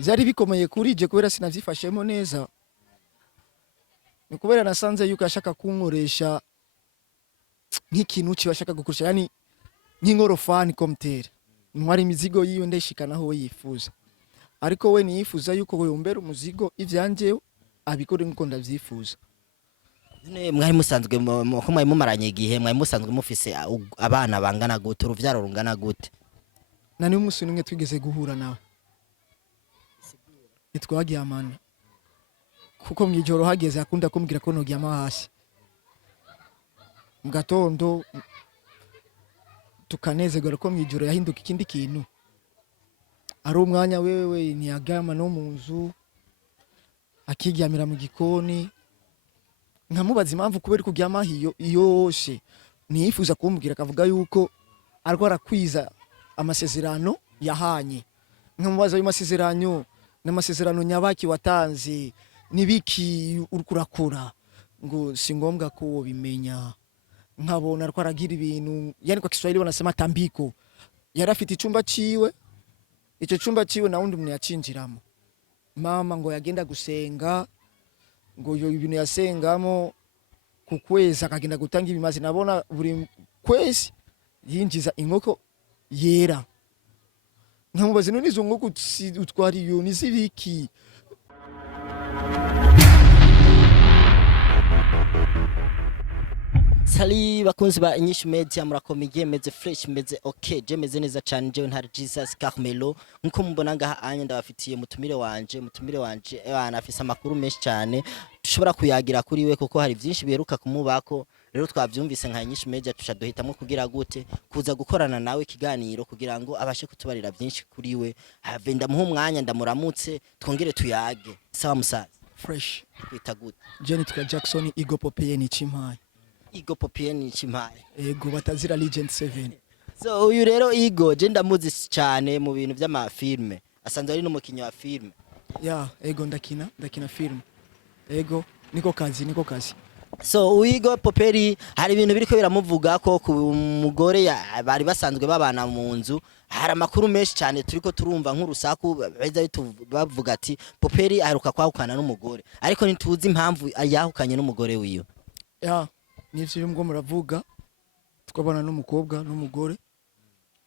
Zari bikomeye kuri je kubera sinavyifashemo neza. Ni kubera nasanze yuko ashaka kunkoresha nk'ikintu cyo ashaka gukoresha, yani nk'inkorofani komtere. Ntwari imizigo yiwe ndayishikana aho yifuza. Ariko we niyifuza yuko yombera umuzigo ivyanje abikore nkuko ndavyifuza. Mwari musanzwe ko mwari mumaranye igihe, mwari musanzwe mufise abana bangana gute, uruvyaro rungana gute? Nani umunsi numwe twigeze guhura nawe. Nitwaryamana. Kuko mwijoro hageze akunda kumbwira ko nogyama hasi. Mu gatondo tukanezegera ko mwijoro yahinduka ikindi kintu. Ari umwanya wewe ntiyagama no mu nzu akiryamira mu gikoni. Nkamubaza impamvu kubera kuryama hiyo yose niyifuza kumbwira akavuga yuko ariko arakwiza amasezerano yahanye. Nkamubaza ayo masezerano n'amasezerano nyabaki watanze nibiki urikurakura ngo si ngombwa ko bimenya. Nkabona ariko aragira ibintu, yani kwa Kiswahili wanasema tambiko. Yarafite icumba ciwe, ico cumba ciwe na wundi umuntu yacinjiramo. Mama ngo yagenda gusenga, ngo yo ibintu yasengamo ku kwezi akagenda gutanga ibimazi. Nabona buri kwezi yinjiza inkoko yera. Nkamubaza none izo nkoko utwari yo ni zibiki? Sali bakunzi ba Inyishu Media, murakomeye meze fresh meze okay, je meze neza cyane, je ntari Jesus Carmelo nkuko mubona ngaha anye ndabafitiye mutumire wanje afise amakuru menshi cyane dushobora kuyagira kuri we kuko hari byinshi biheruka kumubako. Rero twavyumvise nka Inyishu Media duhitamwe kugira gute kuza gukorana nawe ikiganiro kugira ngo abashe kutubarira byinshi kuri we. Have ndamuha umwanya ndamuramutse twongere tuyage. Sawa musaza Fresh kwita gute? Jenny Tuka Jackson Igo Popeye ni Chimpaye. Igo Popeye ni Chimpaye. Ego batazira Legend 7. So uyu rero Igo je ndamuzi cyane mu bintu by'amafilme. Asanzwe ari n'umukinyi wa filme. Ya, ego ndakina film. Ego niko kazi. So Igo Popeye hari ibintu biriko biramuvuga ko ku mugore bari basanzwe babana mu nzu. Hari amakuru menshi cyane turiko turumva nk'urusaku beza bavuga ati Popeye aheruka kwahukana n'umugore, ariko ntituzi impamvu yahukanye n'umugore wiyo. Ya, nivyo ngo muravuga twabana n'umukobwa n'umugore,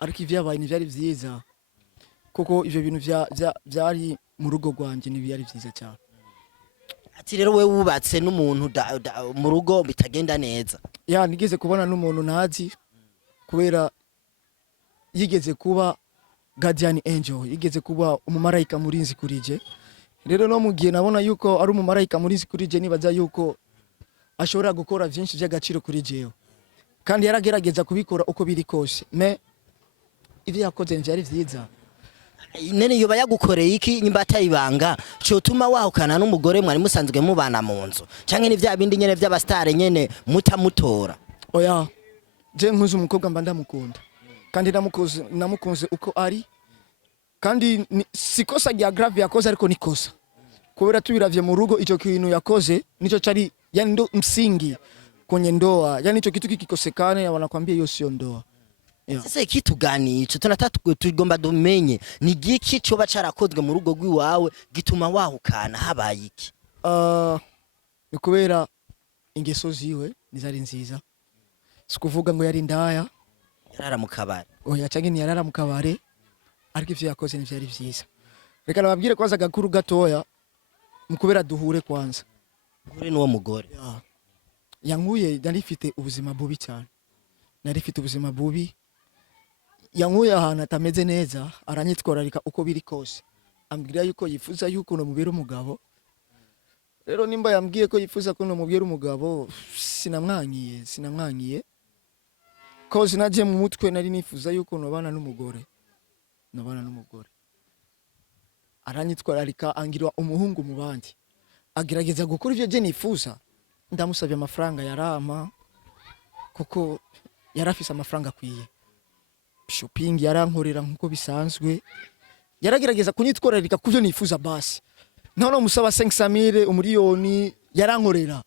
ariko ivyabaye ntivyari vyiza kuko ivyo bintu vyari mu rugo rwanje ntibyari vyiza cyane. Ati rero we wubatse n'umuntu mu rugo bitagenda neza. Ya, nigeze kubona n'umuntu nazi kubera yigeze kuba guardian angel, yigeze kuba umumarayika murinzi kuri je. Rero no mugiye nabona yuko ari umumarayika murinzi kuri je, nibaza yuko ashobora gukora byinshi by'agaciro kuri jewe, kandi yaragerageza kubikora uko biri kose. Me ivyo yakoze nje ari vyiza. Nene yoba yagukoreye iki nyimba atayibanga cyo tuma wahukana n'umugore mwari musanzwe mubana mu nzu canke ni vya bindi nyene vy'abastare nyene mutamutora? Oya, je nkuze umukobwa mba ndamukunda kandi namukunze uko ari, kandi sikosa rya grave yakoze, ariko nikosa kubera tubiravye mu rugo ico kintu yakoze nico cari yani ndo msingi kwenye ndoa, yani ico kitu kikikosekane wanakwambia hiyo sio ndoa. Yeah. Sasa kitu gani ico tunataka tugomba dumenye ni giki cyo bacarakozwe mu rugo rwiwawe gituma wahukana habaye iki? Ni kubera ingeso ziwe nizari nziza, sikuvuga ngo yari ndaya yarara mu kabare. Oya, canke ni yarara mu kabare, ariko ivyo yakoze ntivyari vyiza. Reka nababwire kwanza gakuru gatoya mukubera duhure kwanza. Kuri n'uwo mugore yankuye narifite ubuzima bubi cyane, narifite ubuzima bubi. Yankuye ahantu atameze neza, aranyitwararika uko biri kose, ambwira yuko yifuza yuko no mubera umugabo. Rero nimba yambwiye ko yifuza ko no mubera umugabo, sinamwangiye cause naje mu mutwe nari nifuza yuko nobana n'umugore. Aranyitwararika angira umuhungu mu bandi, agerageza gukora ivyo je nifuza. Ndamusabye amafaranga yarama kuko yarafise amafaranga kwiye. Shopping yarankorera nkuko bisanzwe, yaragerageza kunyitwararika kuvyo nifuza basi. None musaba 500,000 umuriyoni yarankorera,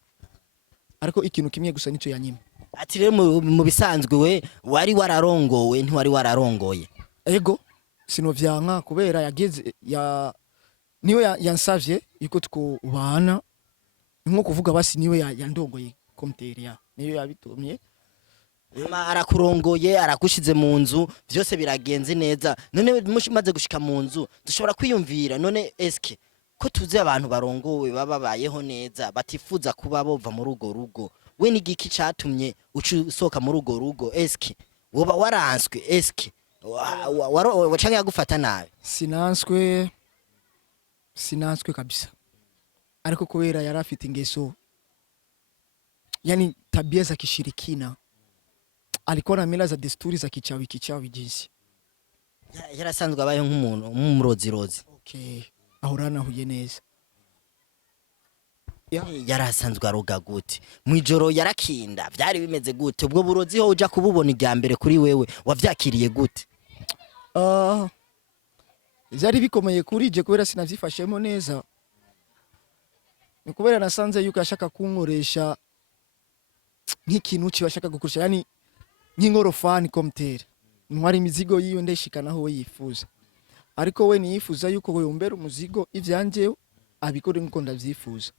ariko ikintu kimwe gusa nico yanyima. Ati rero mu bisanzwe we wari wararongowe ntiwari wararongoye? Ego sinovyanka kubera niwe yansavye yuko twubana nko kuvuga basi niwe yandongoye komteria niyo yabitumye arakurongoye aragushize mu nzu byose biragenze neza none mushimaze gushika mu nzu dushobora kwiyumvira none eske ko tuzi abantu barongowe bababayeho neza batifuza kuba bova muri ugo rugo we nigiki catumye usoka muri ugo rugo eske woba waranswe eske wacanga yagufata nabi sinanswe kabisa ariko kubera yarafite ingeso yani tabia za kishirikina alikuwa na mila za desturi za kichawi jinsi yarasanzwe abaye nk'umuntu nk'umurozirozi okay ahorana huye neza yarasanzwe aroga gute mwijoro yarakinda vyari bimeze gute ubwo burozi ho uja kububona irya mbere kuri wewe wavyakiriye gute vyari bikomeye kuri je kubera sinavyifashemo neza ni kubera nasanze yuko ashaka kunkoresha nk'ikintu cibashaka gukoresha yani nk'ingorofani komtere ntwara imizigo yiwe ndeshikanaho we yifuza ariko we niyifuza yuko we umbera umuzigo ivyanje abikore nko ndavyifuza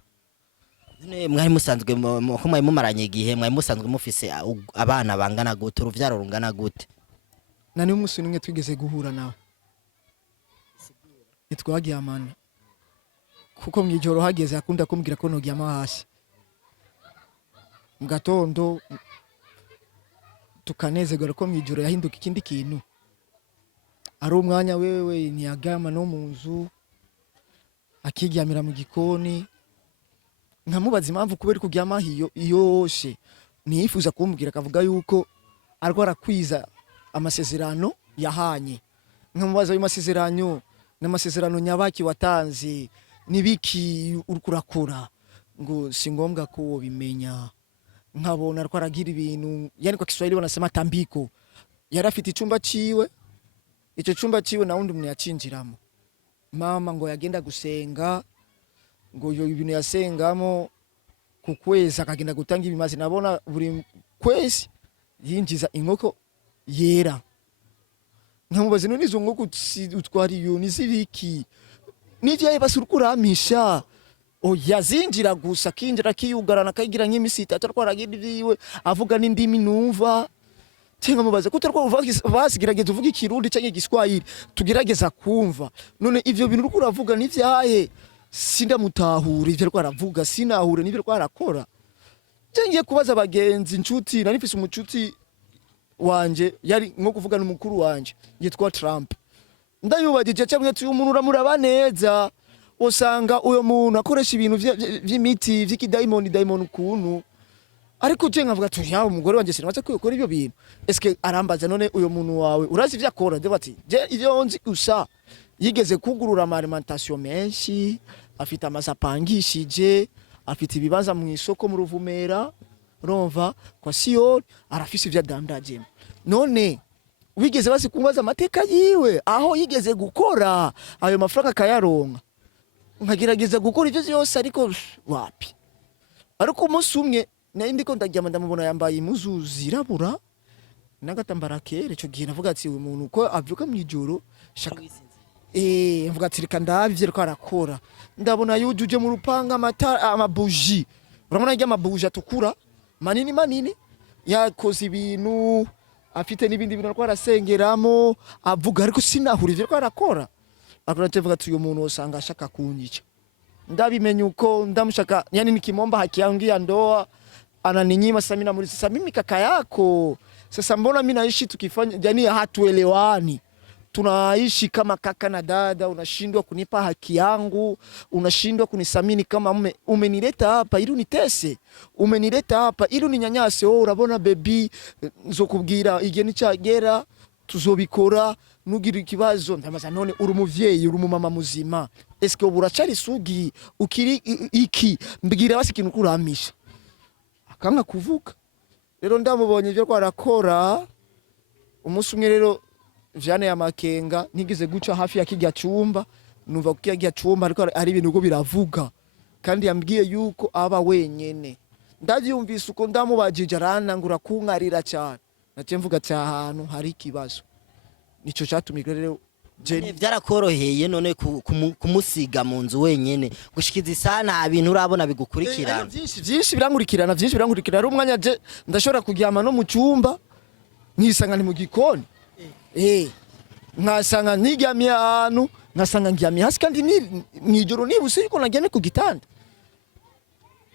mwari musanzwe ko mwari mumaranye igihe mwari musanzwe mufise abana bangana gute uruvyaro rungana gute nani umunsi nimwe twigeze guhura nawe nitwagiamana kuko mwijoro hageze akunda kumbwira ko nogyama hasi mu gatondo tukanezegera ko mwijoro yahinduka ikindi kintu ari umwanya wewe ntiyagama no mu nzu akiryamira mu gikoni nkamubaza impamvu kubera kuryama hiyo yose niyifuza kumbwira akavuga yuko ariko arakwiza amasezerano yahanye nkamubaza ayo masezerano n'amasezerano nyabaki watanze nibiki urukurakora ngo si ngombwa ko bimenya nkabona ariko aragira ibintu yani kwa Kiswahili wanasema tambiko yarafite icumba ciwe ico cumba ciwe na wundi umuntu yacinjiramo mama ngo yagenda gusenga ngo yo ibintu yasengamo ku kwezi akagenda gutanga ibimazi nabona buri kwezi yinjiza inkoko yera nkamubaza none izo nkoko utwari yo nizibiki nivyaye basurukuramisha yazinjira gusa kinjira kiyugarana kagira nk'imisita atarwaragira iviwe avuga n'indimi numva cyangwa mubaza ko basigerageza uvuga ikirundi cyangwa igiswahili tugerageza kumva none ivyo bintu uruko uravuga nivyaye sindamutahura ivyo rwaravuga sinahure n'ivyo rwarakora cengiye kubaza abagenzi inshuti nari mfise umucuti wanje yari nko kuvuga n'umukuru wanje yitwa Trump ndayubagije cyangwa umuntu uramuraba neza usanga uyo muntu akoresha ibintu vy'imiti vy'ikidayimoni kuntu ariko je nkavuga ati yawe umugore wanje sinamaze kwikora ibyo bintu eske arambaza none uyo muntu wawe urazi ivyo akora de bati je ivyo nzi gusa yigeze kugurura alimentation menshi afite amasapangishije afite ibibanza mu isoko mu Ruvumera Romva kwa Sion arafise ivyo dandaje none wigeze basi kumbaza amateka yiwe aho yigeze gukora ayo mafaranga kayaronka nkagerageza gukora ivyo byose ariko wapi ariko umunsi umwe nari ndiko ndaryama ndamubona yambaye impuzu zirabura n'agatambara kere ico gihe navuga ati uyu muntu ko avyuka mwijoro shaka mvuga ati reka ndabivye riko arakora ndabona yujuje mu rupanga amabuji urabona irya amabuji atukura manini yakoze ibintu afite n'ibindi bintu ariko arasengeramo avuga ariko sinahura ivyo riko arakora akuratevuga ati uyu muntu usanga ashaka kunyica ndabimenye uko ndamushaka yani nikimomba haki yangu ya ndoa ananinyima sasa mimi namuuliza sasa mimi kaka yako sasa mbona mimi naishi tukifanya yani hatuelewani tunaishi kama kaka na dada unashindwa kunipa haki yangu unashindwa kunisamini kama mume umenileta hapa ili unitese umenileta hapa ili uninyanyase urabona baby nzokubwira igihe nicagera tuzobikora nugira ikibazo ndamaza none uri umuvyeyi uri umumama muzima eske uburacari sugi ukiri iki mbwira basi kintu kuramisha akanga kuvuga rero ndamubonye ivyo kwarakora umunsi umwe rero Jane ya makenga nigize guca hafi ya kijya cyumba numva kukiya cyumba ariko ari ibintu uko biravuga kandi yambwiye yuko aba wenyene ndavyumvise uko ndamubajije aranangura kunkarira cyane nace mvuga ati ahantu hari kibazo nico cyatumye rero Vyarakoroheye none kumusiga mu nzu wenyene gushikiza isana ibintu urabona bigukurikirana vyinshi birankurikirana ari umwanya je ndashobora kuryama no mu cyumba nkisanga ni mu gikoni nkasanga ntiryamiye ahantu nkasanga ndyamiye hasi kandi mwijoro nibuse yuko naryamye ku gitanda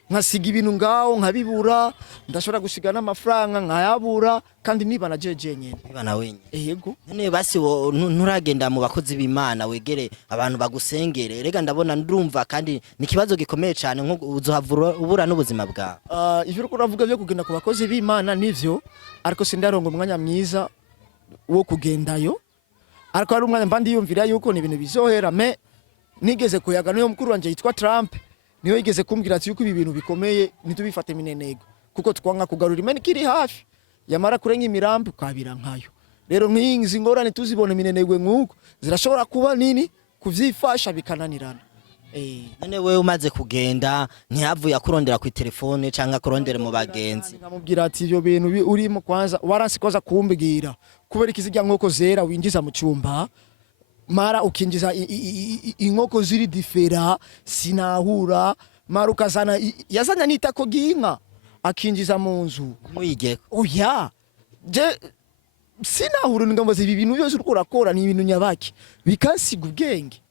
nkasiga ibintu ngaho nkabibura ndashobora gusiga n'amafaranga nkayabura kandi niba na jeje nyene niba na wenyene yego none basi nturagenda mu bakozi b'Imana wegere abantu bagusengere rega ndabona ndumva kandi nikibazo gikomeye cyane nko uzohavura ubura n'ubuzima bwawe ivyo uko uravuga byo kugenda ku bakozi b'Imana nivyo ariko sindarongo umwanya mwiza wo kugendayo ariko ari umwanya mbandi yumvira yuko ni ibintu bizohera me nigeze kuyaga niyo mukuru wanje yitwa Trump niyo yigeze kumbwira ati yuko ibi bintu bikomeye nitubifate minenego kuko twanga kugarura imene kiri hafi yamara kurenga imirambi kwabira nkayo rero nk'inzi ngorane tuzibone minenegwe nk'uko zirashobora kuba nini kuvyifasha bikananirana none wewe umaze kugenda ntihavuye akurondera ku telefone canka kurondera mu bagenzi nkamubwira ati ibyo bintu urimo kwanza waransikoza kumbwira kubera ikizijya nkoko zera winjiza mu cyumba mara ukinjiza inkoko ziri difera sinahura mara ukazana yazanya nitako ginka akinjiza mu nzu muyigeko oya je sinahura ngambaza ibi bintu byose uriko urakora ni ibintu nyabaki bikansiga ubwenge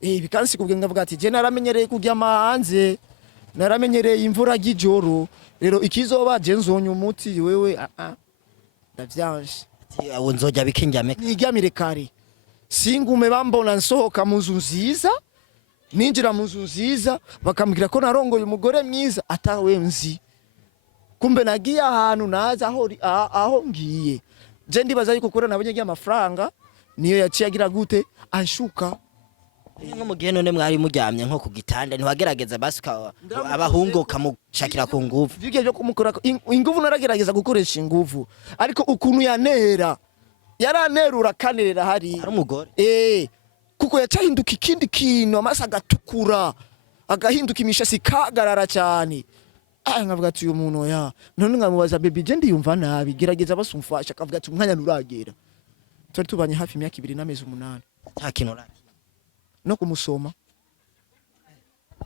bikansiga ubwenge avuga ati je naramenyereye kuryama hanze naramenyereye imvura y'ijoro rero ikizoba je nzonya umuti wewe ndavyanje ati nzojya bikinjame nigamire kare singume bambona nsohoka mu nzu nziza ninjira mu nzu nziza bakambwira ko narongoye umugore mwiza atawe nzi kumbe nagiye ahantu naza aho ngiye je ndibaza yuko kure nabonye amafaranga niyo yaciye agira gute anshuka nko mu gihe none mwari muryamye nko ku gitanda ntiwagerageza basi abahungu kamushakira ku nguvu byo byo kumukora inguvu naragerageza gukoresha inguvu ariko ukuntu yanera yaranerura kanerera hari umugore kuko yacahinduka ikindi kintu amasa agatukura agahinduka imishasi kagarara cyane nkavuga ati uyu muntu none nkamubaza baby je ndiyumva nabi gerageza basumfasha akavuga ati umwanya nuragera turi tubanye hafi imyaka 2 n'amezi 8 nta kintu uraki no kumusoma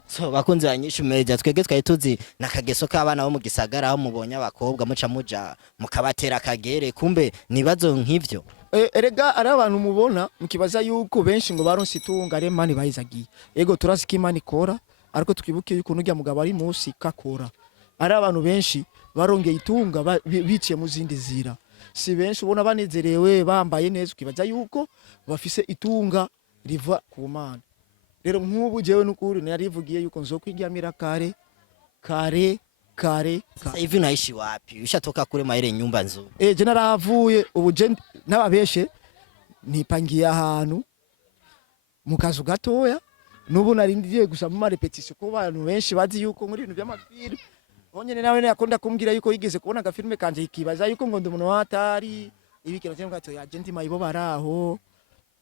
so bakunze INYISHU media twege twari tuzi nakageso k'abana bo mu gisagara aho mubonye abakobwa muca muja mukabatera kagere kumbe nibazo nk'ivyo erega ari abantu mubona mukibaza yuko benshi ngo baronse itunga ari mani bayizagiye ego turazika imana ikora ariko tukibuke yuko nujya mugabo ari musi kakora ari abantu benshi barongeye itunga biciye mu zindi zira si benshi ubona banezerewe bambaye neza ukibaza yuko bafise itunga riva ku Mana rero nk'ubu jewe n'ukuri narivugiye yuko nzokwiryamira kare hivi naishi wapi ushatoka kule maire nyumba nzu je narahavuye ubu je nababeshe nipangiye ahantu mu kazu gatoya nubu narindiye gusa mu repetition ko abantu benshi bazi yuko muri ibintu by'amafilme onyene nawe yakunda kumbwira yuko yigeze kubona agafilme kanje ikibaza yuko ngo ndi umuntu watari ibikira cyangwa ati ya agenti mayibo baraho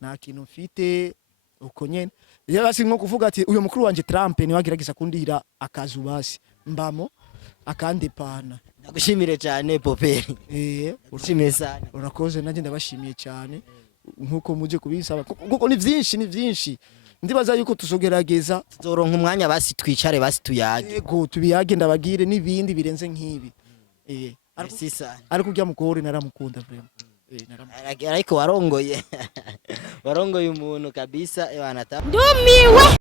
nta kintu mfite uko nyene rero basi nko kuvuga ati uyu mukuru wanje Trump ni wagerageza kundira akazu basi mbamo akandepana ndagushimire cyane Poperi ushimye cyane urakoze nanjye ndabashimiye cyane nkuko muje kubisaba kuko ni byinshi ndibaza yuko tuzogerageza tuzoronka umwanya basi twicare basi tuyage yego tubiyage ndabagire nibindi birenze nkibi ariko ujya mukore naramukunda vraiment ariko warongoye umuntu kabisa ndumiwe